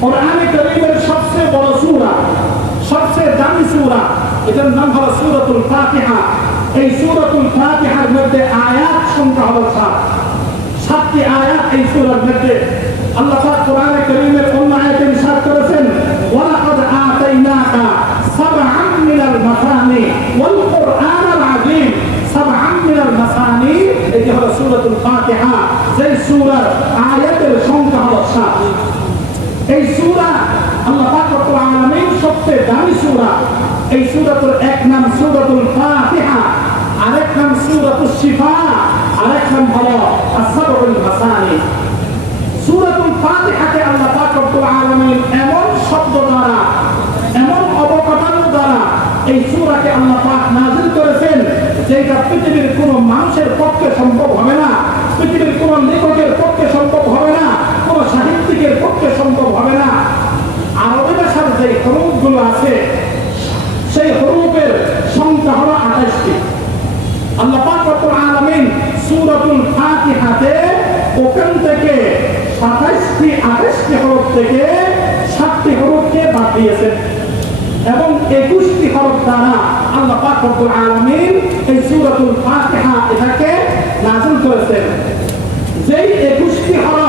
কোরআনে করিমের সবচেয়ে বড় সূরা, সবচেয়ে দামি সূরা, এটার নাম হলো সূরাতুল ফাতিহা। এই সূরাতুল ফাতিহার মধ্যে আয়াত সংখ্যা হলো সাত। সাতটি আয়াত এই সূরার মধ্যে। আল্লাহ পাক কোরআনে কারীমের অন্য আয়াতে ইরশাদ করেছেন, ওয়ালাকাদ আতাইনাকা সাবআন মিনাল মাসানি ওয়াল কুরআনাল আযীম। সাবআন মিনাল মাসানি, এটি হলো সূরাতুল ফাতিহা। যেই সূরার আয়াতের সংখ্যা হলো সাত। এই সূরা আল্লাহ পাক রব্বুল আলামিন সবচেয়ে দামি সূরা। এই সূরাতুর এক নাম সূরাতুল ফাতিহা, আরেক নাম সূরাতুল শিফা, আরেক নাম হলো আসসাবুল মাসানি। সূরাতুল ফাতিহাকে আল্লাহ পাক রব্বুল আলামিন এমন শব্দ দ্বারা, এমন অবকাঠামো দ্বারা এই সূরাকে আল্লাহ পাক নাযিল করেছেন যেটা পৃথিবীর কোনো মানুষের পক্ষে সম্ভব হবে না, পৃথিবীর কোনো লেখকের পক্ষে সম্ভব হবে না সাহিত্যিকের পক্ষে সম্ভব হবে না। আরবি ভাষার যে হরুফগুলো আছে, সেই হরুফের সংখ্যা হলো আঠাশটি। আল্লাহ পাক রব্বুল আলামিন সূরাতুল ফাতিহাতে ওখান থেকে 27টি 28টি হরফ থেকে 7টি হরফকে বাদ দিয়েছেন। এবং 21টি হরফ দ্বারা আল্লাহ পাক রব্বুল আলামিন এই সূরাতুল ফাতিহা এটাকে নাযিল করেছেন। যেই 21টি হরফ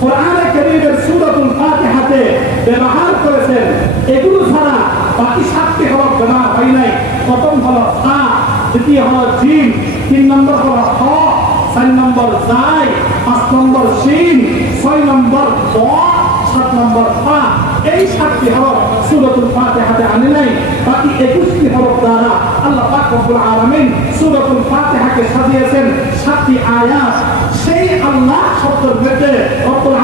কোরআনে কারীমের সূরাতুল ফাতিহাতে ব্যবহার করেছেন। এগুলো ছাড়া বাকি সাতটি হরফ ব্যবহার হয় নাই। প্রথম হলো আ দ্বিতীয় হলো জিম তিন নম্বর হলো হ চার নম্বর জাই পাঁচ নম্বর সিন ছয় নম্বর দ সাত নম্বর পা এই সাতটি হরফ সূরাতুল ফাতিহাতে আনে নাই। বাকি একুশটি হরফ দ্বারা আল্লাহ পাক রব্বুল আলামিন সূরাতুল ফাতিহাকে সাজিয়েছেন সাতটি আয়াত। আল্লাহ শব্দের মধ্যে রব্বুল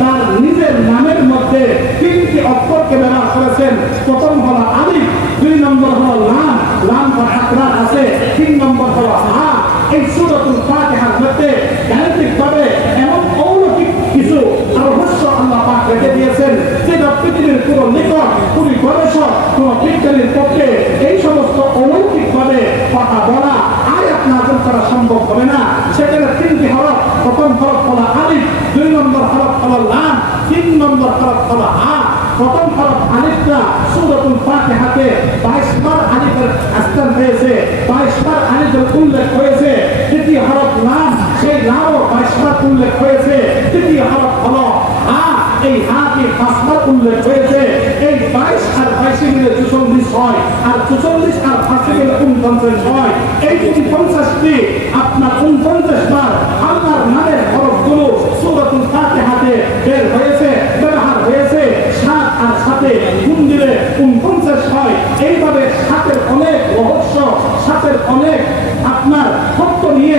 তার নিজের নামের মধ্যে তিনটি অক্ষরকে ব্যবহার করেছেন। প্রথম হলো আলিফ, দুই নম্বর হলো লাম লাম বা আছে তিন নম্বর হলো হা এই সূরাতুল ফাতিহার মধ্যে গাণিতিক ভাবে এমন অলৌকিক কিছু রহস্য আল্লাহ পাক রেখে দিয়েছেন যেটা পৃথিবীর কোন নিকট কোন গবেষক কোন বিজ্ঞানীর পক্ষে এই সমস্ত অলৌকিক ভাবে কথা বলা আয়াত নাযিল করা সম্ভব হবে না সেখানে তিনটি হরফ প্রথম হরফ হলো আলিফ দুই নম্বর হরফ হলো লাম তিন নম্বর হরফ হলো হা প্রথম হরফ আলিফটা সূরাতুল ফাতিহাতে 22 বার আলিফের স্থান হয়েছে 22 বার আলিফের উল্লেখ হয়েছে। দ্বিতীয় হরফ লাম, সেই লামও 22 বার উল্লেখ হয়েছে। তৃতীয় হরফ হলো হা এই হাকে পাঁচবার উল্লেখ হয়েছে। এই 22 আর 22 মিলে 44 হয়, আর 44 আর 5 মিলে 49 হয়। এই 49টি আপনার 49 বার আল্লাহর নামের হরফগুলো সূরাতুল ফাতিহাতে বের হয়েছে ব্যবহার হয়েছে সাত আর সাথে গুণ দিলে উনপঞ্চাশ হয় এইভাবে সাতের অনেক রহস্য সাতের অনেক আপনার সত্য নিয়ে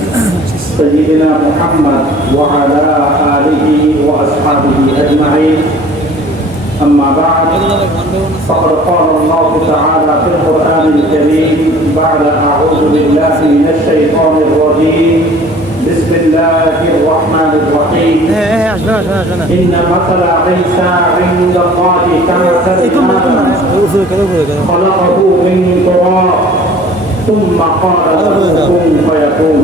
سيدنا محمد وعلى آله وأصحابه أجمعين. أما بعد فقد قال الله تعالى في القرآن الكريم بعد أعوذ بالله من الشيطان الرجيم. بسم الله الرحمن الرحيم. إن مثل عيسى عند الله كمثل خلقه من تراب ثم قال له فيكون.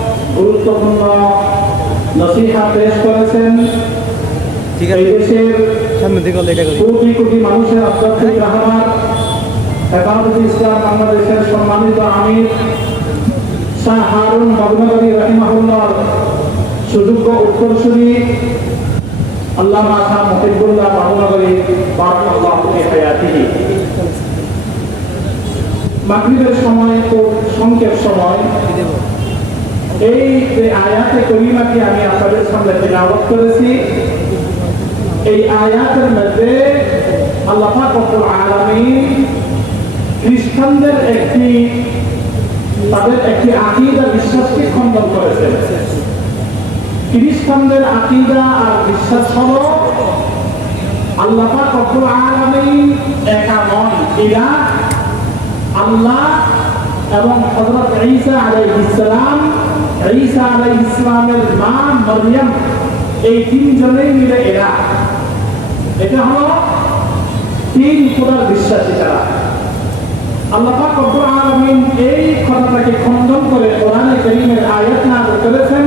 গুরুত্বপূর্ণ নসিহা পেশ করেছেন। ঠিক এই আছে। দেশের সামনে দিকে এটা করি। কোটি কোটি মানুষের আধ্যাত্মিক রাহবার হেফাজত ইসলাম বাংলাদেশের সম্মানিত আমির শাহ হারুন মগনগরী রহিমাহুল্লাহর সুযোগ্য উত্তরসূরি আল্লামা শাহ মহিবুল্লাহ মগনগরী বারাকাল্লাহু মাগরিবের সময় সংক্ষেপ সময় এই যে আয়াতে করিমাটি আমি আপনাদের সামনে তেলাওয়াত করেছি, এই আয়াতের মধ্যে আল্লাহ রব্বুল আলামিন খ্রিস্টানদের একটি, তাদের একটি আকীদা বিশ্বাসকে খণ্ডন করেছেন। খ্রিস্টানদের আকীদা আর বিশ্বাস হলো, আল্লাহ রব্বুল আলামিন একা নন ইলা আল্লাহ এবং হযরত ঈসা আলাইহিস সালাম ঈসা আলাইহিস সালামের মা মরিয়ম এই তিনজনেই মিলে এরা। এটা হলো তিন খোদার বিশ্বাসী তারা। আল্লাহ পাক এই কথাটাকে খণ্ডন করে কোরআনে কারীমের আয়াত নাযিল করেছেন,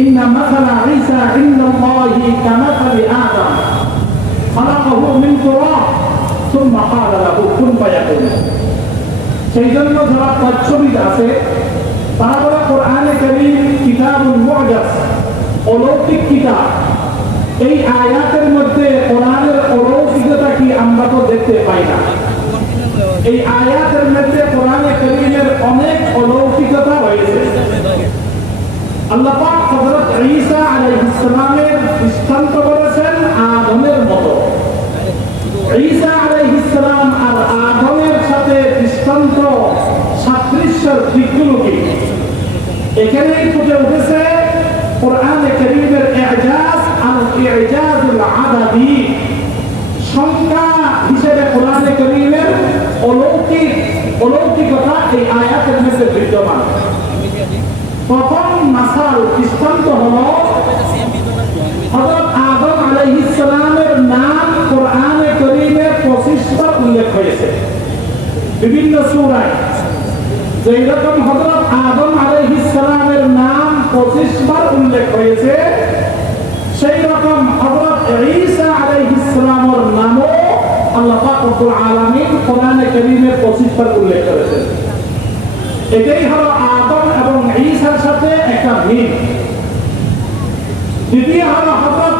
ইন্না মাসালা ঈসা ইনদাল্লাহি কামাসালি আদম, খালাকাহু মিন তুরাব সুম্মা ক্বালা লাহু, কুন ফায়াকুন। সেই জন্য যারা তচ্ছবিদ আছে তারা বলে কোরআনে কারীম কিতাবুল মুআজাজ অলৌকিক কিতাব। এই আয়াতের মধ্যে কোরআনের অলৌকিকতা কি আমরা তো দেখতে পাই না। এই আয়াতের মধ্যে কোরআনে কারীমের অনেক অলৌকিকতা রয়েছে। আল্লাহ পাক হযরত ঈসা আলাইহিস সালামের দৃষ্টান্ত করেছেন আদমের মতো ঈসা আলাইহিস সালাম আর আদমের সাথে দৃষ্টান্ত সাদৃশ্যের দিকগুলো কি এখানেই ফুটে উঠেছে কোরআনে কারীমের ইজাজ ইজাজুল আদাদি সংখ্যা হিসেবে কোরআনে কারীমের অলৌকিক, অলৌকিকতা এই আয়াতের মধ্যে বিদ্যমান। প্রথম মাসাল দৃষ্টান্ত আদম নাম কোরআনে কারীমে 25 বার উল্লেখ হয়েছে। বিভিন্ন সূরায়। যেই রকম হযরত আদম আলাইহিস সালামের নাম 25 বার উল্লেখ হয়েছে সেই রকম হযরত ঈসা আলাইহিস সালামের নামও আল্লাহ পাক রব্বুল আলামিন কোরআনে কারীমে 25 বার উল্লেখ করেছেন। এটাই হলো আদম এবং ঈসার সাথে একটা মিল। দ্বিতীয় হলো হযরত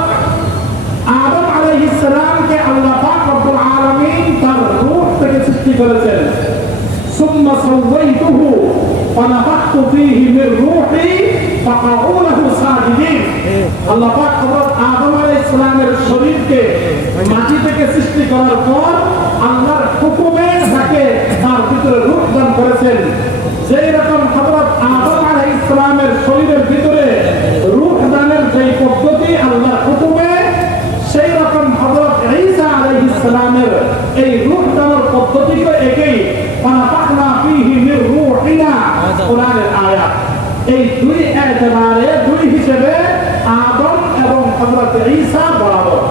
আদম আলাইহিস সালামকে আল্লাহ পাক রব্বুল আলামিন তার রূহ থেকে সৃষ্টি করেছেন। সুম্মা সাওয়াইতুহু। ونفخت فيه من روحي فقعوا له ساجدين আল্লাহ পাক হযরত আদম আলাইহিস সালামের শরীরকে মাটি থেকে সৃষ্টি করার পর আল্লাহর হুকুমে তাকে তার ভিতরে রূহ দান করেছেন যেই রকম হযরত আদম আলাইহিস সালামের শরীরের দুই এতবারে দুই হিসেবে আদম এবং হযরত ঈসা বরাবর।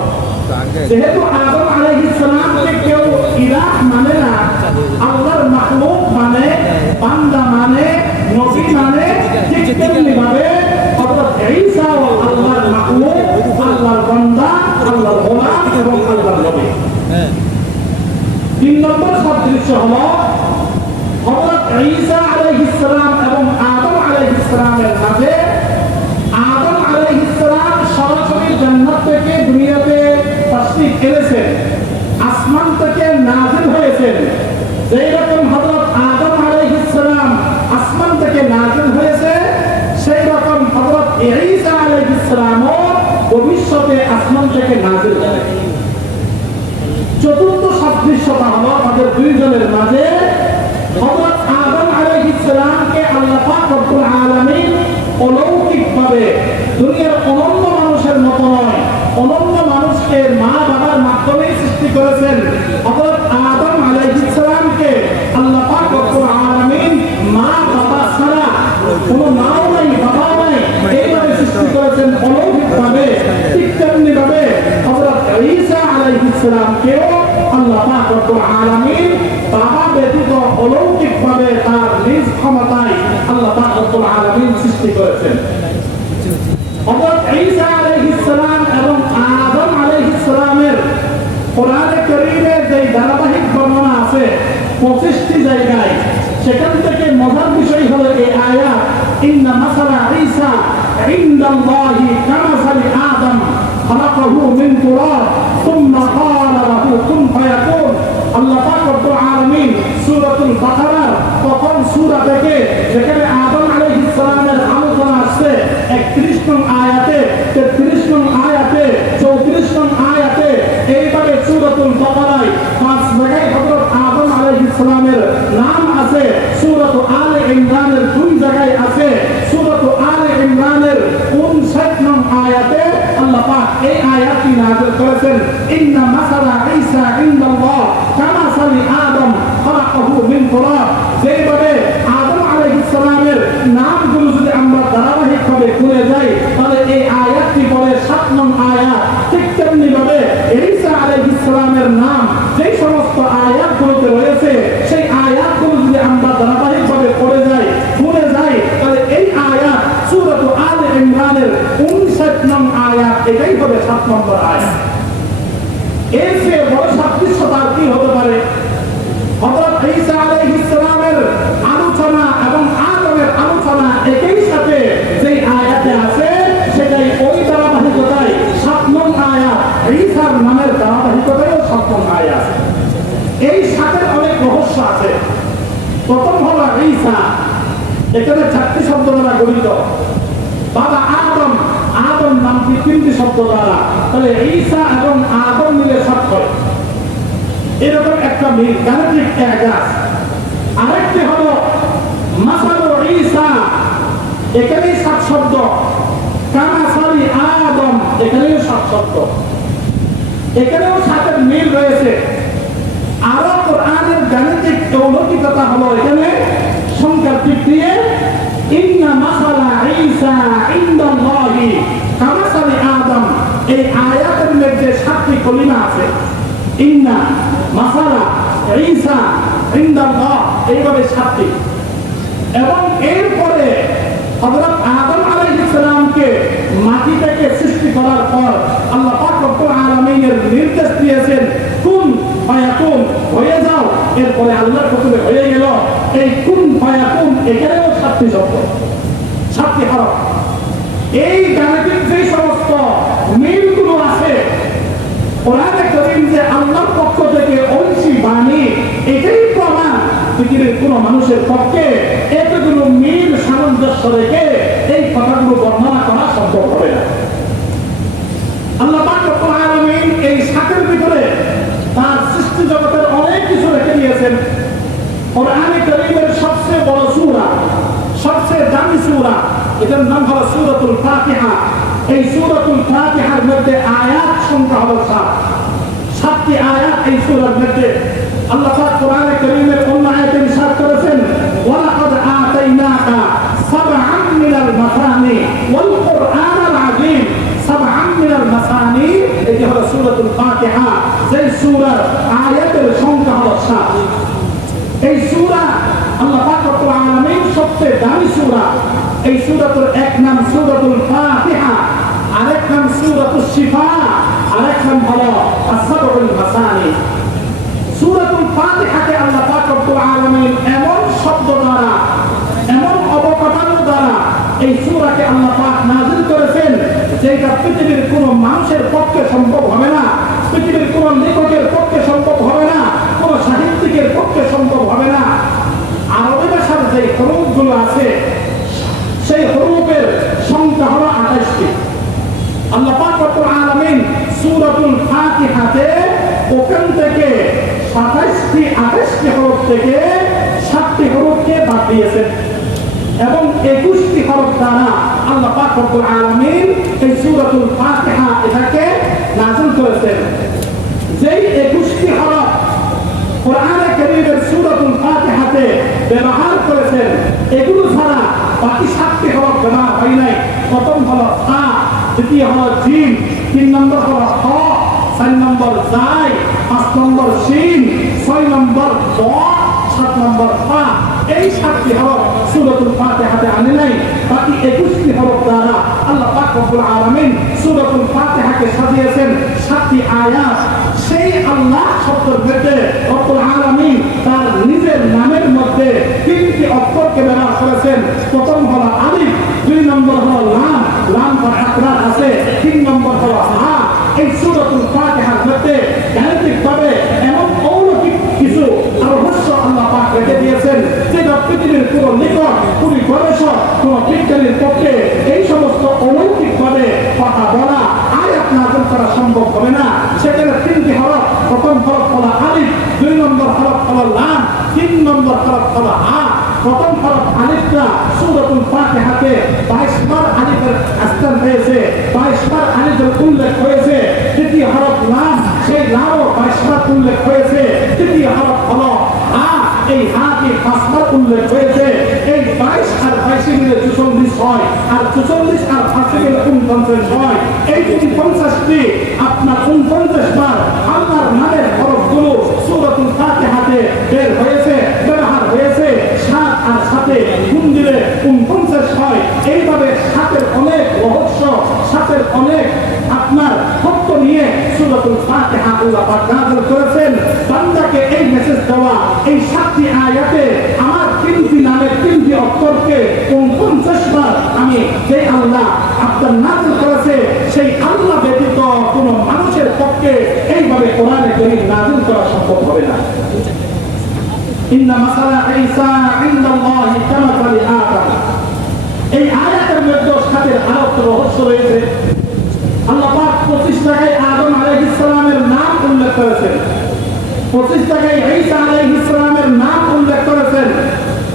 যেহেতু আদম আলাইহিস সালামকে কেউ ইলাহ মানে না, আল্লাহর মাখলুক মানে বান্দা মানে নবী মানে ঠিক তেমনি ভাবে হযরত ঈসা ও আল্লাহর মাখলুক, আল্লাহর বান্দা, আল্লাহর গোলাম এবং আল্লাহর নবী। তিন নম্বর সাদৃশ্য হলো হযরত ঈসা আলাইহিস সালাম এবং আদম আলাইহিস সালামের মাঝে আদম আলাইহিস সালাম সরাসরি জান্নাত থেকে দুনিয়াতে আসমান থেকে নাযিল হয়েছেন। যেই রকম হযরত আদম আলাইহিস সালাম আসমান থেকে নাযিল হয়েছে, সেই রকম হযরত ঈসা আলাইহিস সালামও ভবিষ্যতে আসমান থেকে নাযিল হবে। চতুর্থ সাদৃশ্যতা হলো তাদের দুইজনের মাঝে হযরত আদম আলাইহিস সালামকে আল্লাহ পাক রব্বুল আলামিন অলৌকিকভাবে দুনিয়ার অনন্য মানুষের মতো নয় অনন্য মানুষকে إن مثل عيسى عند الله كمثل آدم خلقه من تراب ثم قال له كن فيكون আল্লাহ পাক রব্বুল আলামিন সূরাতুল বাকারার প্রথম সূরা থেকে যেখানে আদম আলাইহিস সালামের আলোচনা আসছে 31 নং আয়াতে 33 নং আয়াতে 34 নং আয়াতে এইভাবে সূরাতুল বাকারায় পাঁচ জায়গায় হযরত আদম আলাইহিস সালামের নাম আছে সূরাতু আলে ইমরানের 2 এই আয়াতটি নাযিল করেছেন? ইন্না মাসালা ঈসা ইনদাল্লাহ কামাসালি আদম খলাকাহু মিন তুরাব যেভাবে আদম আলাইহিস সালামের নামগুলো যদি আমরা ধারাবাহিকভাবে খুলে যাই তাহলে এই আয়াতটি বলে সাত নং আয়াত ঠিক তেমনি ভাবে ঈসা আলাইহিস সালামের নাম যে সমস্ত আয়াতগুলোতে রয়েছে সেই আয়াতগুলো যদি আমরা ধারাবাহিকভাবে পড়ে যাই খুলে যাই তাহলে এই আয়াত সূরাত আলে ইমরানের 59 নং আয়াত এটাই হবে সাত নম্বর আয়াত এর চেয়ে বড় সাদৃশ্যতা আর কি হতে পারে হযরত ঈসা আলাইহিস সালামের আলোচনা এবং আদমের আলোচনা একই সাথে যেই আয়াতে আছে সেটাই ওই ধারাবাহিকতায় সাত নং আয়াত ঈসার নামের ধারাবাহিকতায়ও সাত নং আয়াত এই সাথের অনেক রহস্য আছে প্রথম হলো ঈসা এখানে চারটি শব্দ দ্বারা গঠিত। বাবা আদম আদম নামটি তিনটি শব্দ দ্বারা? তাহলে ঈসা এবং আদম মিলে সাত এরকম একটা মিল, গাণিতিক এজাজ আরেকটি হলো, মাসালু ঈসা। এখানেই সাত শব্দ। কামাসালি আদম, এখানেও সাত শব্দ। এখানেও সাতের মিল রয়েছে। আরও কোরআনের গাণিতিক অলৌকিকতা হলো এখানে সংখ্যার দিক দিয়ে, ইন্না মাসালা ঈসা ইনদাল্লাহি কামাসালি আদম। এই আয়াতের মধ্যে সাতটি কলিমা আছে। ইন্না মাসালা ঈসা ইনদাল্লাহ এইভাবে সাতটি। এবং এরপরে হযরত আদম আলাইহিস সালামকে মাটি থেকে সৃষ্টি করার পর আল্লাহ পাক রব্বুল আলামিনের নির্দেশ দিয়েছেন, কুন ফায়াকুন হয়ে যাও। এরপরে আল্লাহর হুকুমে হয়ে গেল, এই কুন ফায়াকুন এখানেও সাতটি শব্দ। সাতটি হরফ। এই গাণিতিক যে সমস্ত মিলগুলো আছে, কোরআনে করিম যে আল্লাহর পক্ষ থেকে ঐশী বাণী, এটাই প্রমাণ পৃথিবীর কোন মানুষের পক্ষে এতগুলো মিল সামঞ্জস্য রেখে এই কথাগুলো বর্ণনা করা সম্ভব হবে না। আল্লাহ এই সাতের ভিতরে তার সৃষ্টি জগতের অনেক কিছু রেখে দিয়েছেন কোরআনে করিমের সবচেয়ে বড় সূরা সবচেয়ে দামি সূরা। এটার নাম হলো সূরাতুল ফাতিহা। এই সূরাতুল ফাতিহার মধ্যে আয়াত সংখ্যা হলো সাত। সাতটি আয়াত এই সূরার মধ্যে। আল্লাহ পাক কোরআনে করিমের অন্য আয়াতে ইরশাদ করেছেন? ওয়ালাকাদ আতাইনাকা সাবআন মিনাল মাসানি ওয়াল কুরআনাল আযীম। সাবআন মিনাল মাসানি, এটি হলো সূরাতুল ফাতিহা। যেই সূরার আয়াতের সংখ্যা হলো সাত। এই সূরা আল্লাহ পাক রব্বুল আলামিন সবচেয়ে দামি সূরা। এই সূরাতুর এক নাম সূরাতুল ফাতিহা, আরেক নাম সূরাতুশ শিফা, আরেক নাম হলো আসসাবুল মাসানি। সূরাতুল ফাতিহাকে আল্লাহ পাক রব্বুল আলামিন এমন শব্দ দ্বারা, এমন অবকাঠামো দ্বারা এই সূরাকে আল্লাহ পাক নাযিল করেছেন যেটা পৃথিবীর কোনো মানুষের পক্ষে সম্ভব হবে না, পৃথিবীর কোনো লেখকের পক্ষে সম্ভব হবে না কোনো সাহিত্যিকের পক্ষে সম্ভব হবে না। আরবি ভাষার যে হরুফগুলো আছে, সেই হরুফের সংখ্যা হলো আঠাশটি। আল্লাহ আলামিন সূরাতুল ফাতিহাতে ওখান থেকে 27টি 28টি হরফ থেকে 7টি হরফকে বাদ দিয়েছেন। এবং 21টি হরফ দ্বারা আল্লাহ পাক রব্বুল আলামিন এই সূরাতুল ফাতিহা এটাকে নাযিল করেছেন যেই 21টি হরফ কোরআনে কারীমের সূরাতুল ফাতিহাতে ব্যবহার করেছেন এগুলো ছাড়া বাকি সাতটি হরফ ব্যবহার হয় নাই প্রথম হলো ফা দ্বিতীয় হলো জিম তিন নম্বর হলো হ, চার নম্বর জাই, পাঁচ নম্বর শিন, ছয় নম্বর দ সাত নম্বর পা। এই সাতটি হরফ সূরাতুল ফাতিহাতে আনে নাই, বাকি একুশটি হরফ দ্বারা। আল্লাহ পাক রব্বুল আলামিন সূরাতুল ফাতিহাকে সাজিয়েছেন সাতটি আয়াত। সেই আল্লাহ শব্দের মধ্যে রব্বুল আলামিন তার নিজের নামের মধ্যে তিনটি অক্ষরকে ব্যবহার করেছেন। প্রথম হলো আলিফ, দুই লাম তার আকরার আছে, তিন নম্বর হলো হা এই সূরাতুল ফাতিহার মধ্যে গাণিতিক ভাবে এমন অলৌকিক কিছু রহস্য আল্লাহ পাক রেখে দিয়েছেন যেটা পৃথিবীর কোন নিকট কোন গবেষক, কোন বিজ্ঞানীর পক্ষে এই সমস্ত অলৌকিক ভাবে কথা বলা আয়াত নাজল করা সম্ভব হবে না। সেখানে তিনটি হরফ, প্রথম হরফ হলো আলিফ, দুই নম্বর হরফ হলো লাম, তিন নম্বর হরফ হলো আ। প্রথম হরফ আলিফটা সূরাতুল ফাতিহাতে 22 বার আলিফের স্থান পেয়েছে 22 বার আলিফের উল্লেখ হয়েছে। দ্বিতীয় হরফ লাম, সেই লামও 22 বার উল্লেখ হয়েছে। তৃতীয় হরফ হলো আ, এই হাকে পাঁচবার উল্লেখ হয়েছে। এই বাইশ আর বাইশে মিলে চুচল্লিশ হয়, আর চুচল্লিশ আর পাঁচে মিলে উনপঞ্চাশ হয়। এই যদি পঞ্চাশটি, আপনার উনপঞ্চাশ বার আল্লাহর নামের হরফগুলো সুরতুল ফাতিহাতে বের হয়েছে ব্যবহার হয়েছে সাত আর সাথে গুণ দিলে উনপঞ্চাশ হয় এইভাবে সাতের অনেক রহস্য সাতের অনেক আপনার তত্ত্ব নিয়ে সুরতুল ফাতিহা আল্লাহ পাক নাযিল করেছেন। বান্দাকে এই মেসেজ দেওয়া, এই সাতটি আয়াতে আমার তিনটি নামের তিনটি অক্ষরকে উনপঞ্চাশ বার আমি যে আল্লাহ আপনার নাযিল করেছে, সেই আল্লাহ ব্যতীত কোন মানুষের পক্ষে এইভাবে কোরআনে করিম নাযিল করা সম্ভব হবে না। ইন্না মাসালা ঈসা ইনদাল্লাহি কামাসালি আদম এই আয়াতের মধ্যে সাথে রয়েছে। আল্লাহ পাক 25 টাকায় আদম আলাইহিস সালামের নাম উল্লেখ করেছেন। 25 টাকায় ঈসা নাম উল্লেখ করেছেন।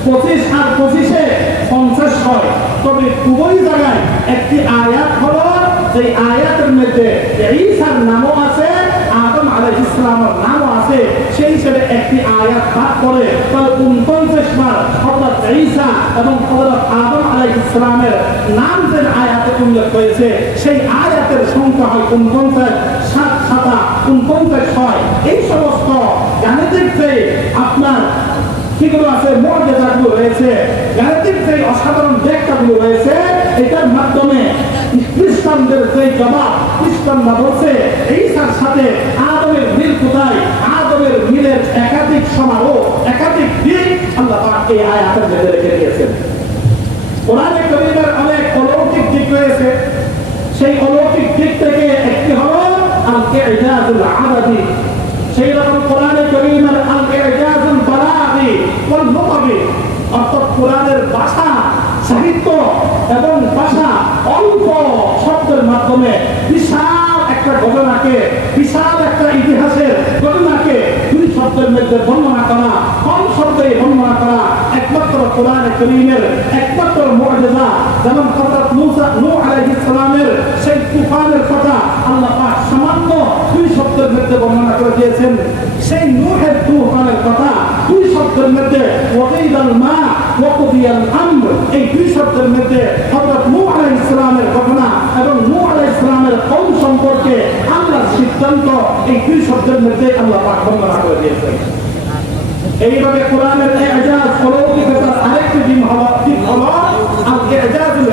25 আর পঁচিশে পঞ্চাশ হয়। তবে খুবই জায়গায় একটি আয়াত হলো সেই আয়াতের মধ্যে ঈসার নামও আছে আদম আলাইহিস সালামের নামও আছে। সেই হিসেবে একটি আয়াত করে তাহলে 49 বার হযরত ঈসা এবং হযরত আদম আলাইহিস সালামের নাম যে আয়াতে উল্লেখ হয়েছে, সেই আয়াতের সংখ্যা হয় 49 সাত, সাতা 49 হয়। এই সমস্ত গাণিতিক যে আপনার যেগুলো আছে, মর্যাদাগুলো রয়েছে, গাণিতিক যে অসাধারণ ব্যাখ্যাগুলো রয়েছে এটার মাধ্যমে খ্রিস্টানদের যে জবাব খ্রিস্টানরা বলছে ঈসার সাথে আদমের মিল কোথায়? আদমের মিলের একাধিক সমারোহ, একাধিক দিক আল্লাহ এই আয়াতের মধ্যে রেখে দিয়েছেন। কোরআনে অনেক অলৌকিক দিক রয়েছে। সেই অলৌকিক দিক থেকে একটি হলো আল ইজাজুল আদাদি সেই রকম কোরআনে করিমের আল ওয়াল লুগাবি অর্থাৎ কোরআনের ভাষা সাহিত্য এবং ভাষা অল্প শব্দের মাধ্যমে বিশাল একটা ঘটনাকে, বিশাল একটা ইতিহাসের ঘটনাকে দুই শব্দের মধ্যে বর্ণনা করা, কম শব্দে বর্ণনা করা একমাত্র কোরআনে করিমের একমাত্র মুআজিজা যেমন হযরত মূসা নূহ আলাইহিস সালামের সেই তুফানের কথা আল্লাহ শব্দের বর্ণনা করে দিয়েছেন, সেই নূহের তুফানের কথা দুই শব্দের মধ্যে মা আমর, এই দুই শব্দের মধ্যে নূহ আলাইহিস সালামের ঘটনা এবং নূহ আলাইহিস সালামের সম্পর্কে সিদ্ধান্ত, এই দুই শব্দের মধ্যে আল্লাহ পাক বর্ণনা করে দিয়েছেন। এইভাবে কোরআনের এজাজ আরেকটি দিন হলো দিক হলো আল এজাজুল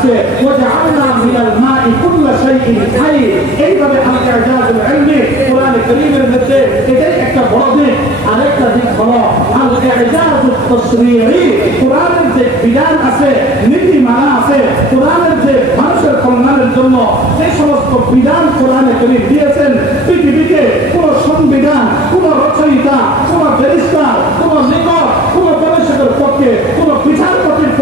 আলোচনা আসছে وجعلنا من الماء كل شيء حي এইভাবে আল্লাহ ইজাজুল ইলমি কোরআনে করিমের মধ্যে এটাই একটা বড় দিক আরেকটা দিক হলো আল ইজাজুত তাশরীঈ কোরআনের যে বিধান আছে নীতিমালা আছে কোরআনের যে মানুষের কল্যাণের জন্য যে সমস্ত বিধান কোরআনে করিম দিয়েছেন পৃথিবীতে কোন সংবিধান কোন রচয়িতা কোন ব্যারিস্টার কোন নিকট কোন গবেষকের পক্ষে কোন বিচারপতির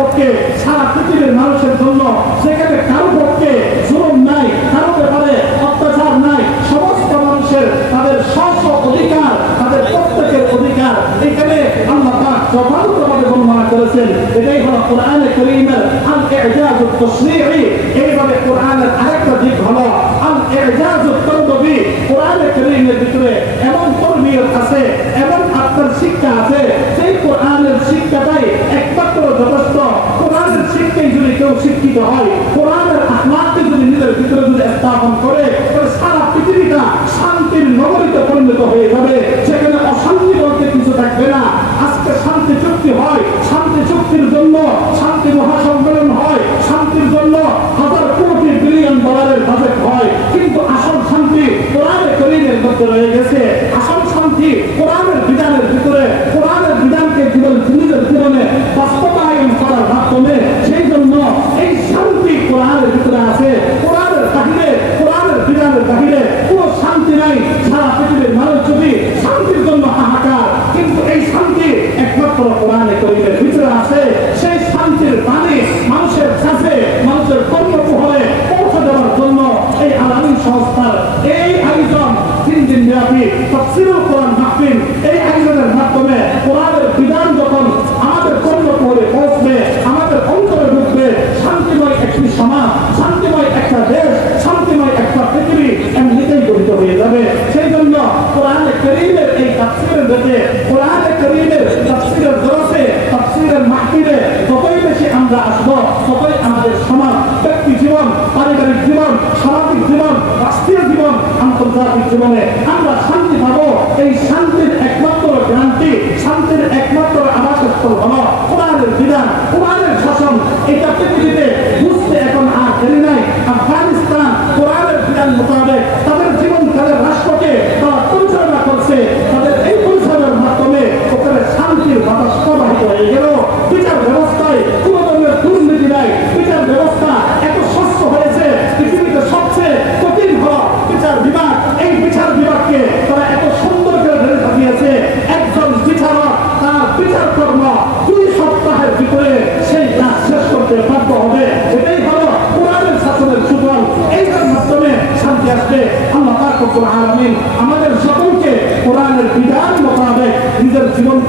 পক্ষে, সারা পৃথিবীর মানুষের জন্য সেখানে কারও পক্ষে জুলুম নাই, কারও ব্যাপারে অত্যাচার নাই। সমস্ত মানুষের তাদের স্ব স্ব অধিকার, তাদের প্রত্যেকের অধিকার এখানে আল্লাহ পাক যথাযথভাবে বর্ণনা করেছেন। এটাই হলো কোরআনে করিমের আল ইজাজুত তাশরীঈ এইভাবে কোরআনের আরেকটা দিক হলো আল ইজাজুত তরবি কোরআনে করিমের ভিতরে এমন তরবিয়ত আছে, এমন আপনার শিক্ষা আছে সেই কোরআনের শিক্ষাটাই শিক্ষিত হয়। কোরআনের আহ্লাদকে যদি নিজের ভিতরে যদি স্থাপন করে, তাহলে সারা পৃথিবীটা শান্তির নগরীতে পরিণত হয়ে যাবে। সেখানে অশান্তি বলতে কিছু থাকবে না। আজকে শান্তি চুক্তি হয়, শান্তি চুক্তির জন্য শান্তি মহাসম্মেলন হয়, শান্তির জন্য হাজার কোটি বিলিয়ন ডলারের বাজেট হয়। কিন্তু আসল শান্তি কোরআনের করিমের মধ্যে রয়ে গেছে। আসল শান্তি কোরআনের বিধানের ভিতরে। কোরআনের বিধানকে জীবন নিজের জীবনে বাস্তবায়ন করার মাধ্যমে সেই পারিবারিক জীবন, সামাজিক জীবন, রাষ্ট্রীয় জীবন, আন্তর্জাতিক জীবনে আমরা শান্তি পাবো। এই শান্তির একমাত্র গ্রান্তি, শান্তির একমাত্র আবাসস্থল হল কোরআনের বিধান, কোরআনের শাসন। এটা পৃথিবীতে বুঝতে এখন আর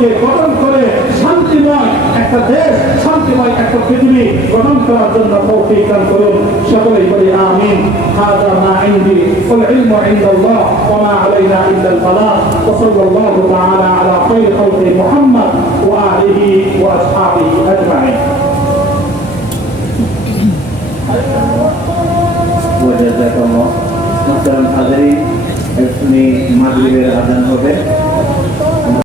ঐক্যকে গঠন করে শান্তিময় একটা দেশ শান্তিময় একটা পৃথিবী গঠন করার জন্য তৌফিক দান করুন। সকলেই বলি আমিন। هذا ما عندي والعلم عند الله وما علينا الا البلاغ وصلى الله تعالى على خير خلق محمد واله واصحابه اجمعين وجزاك الله محترم حاضرين اسمي مغرب الاذان হবে।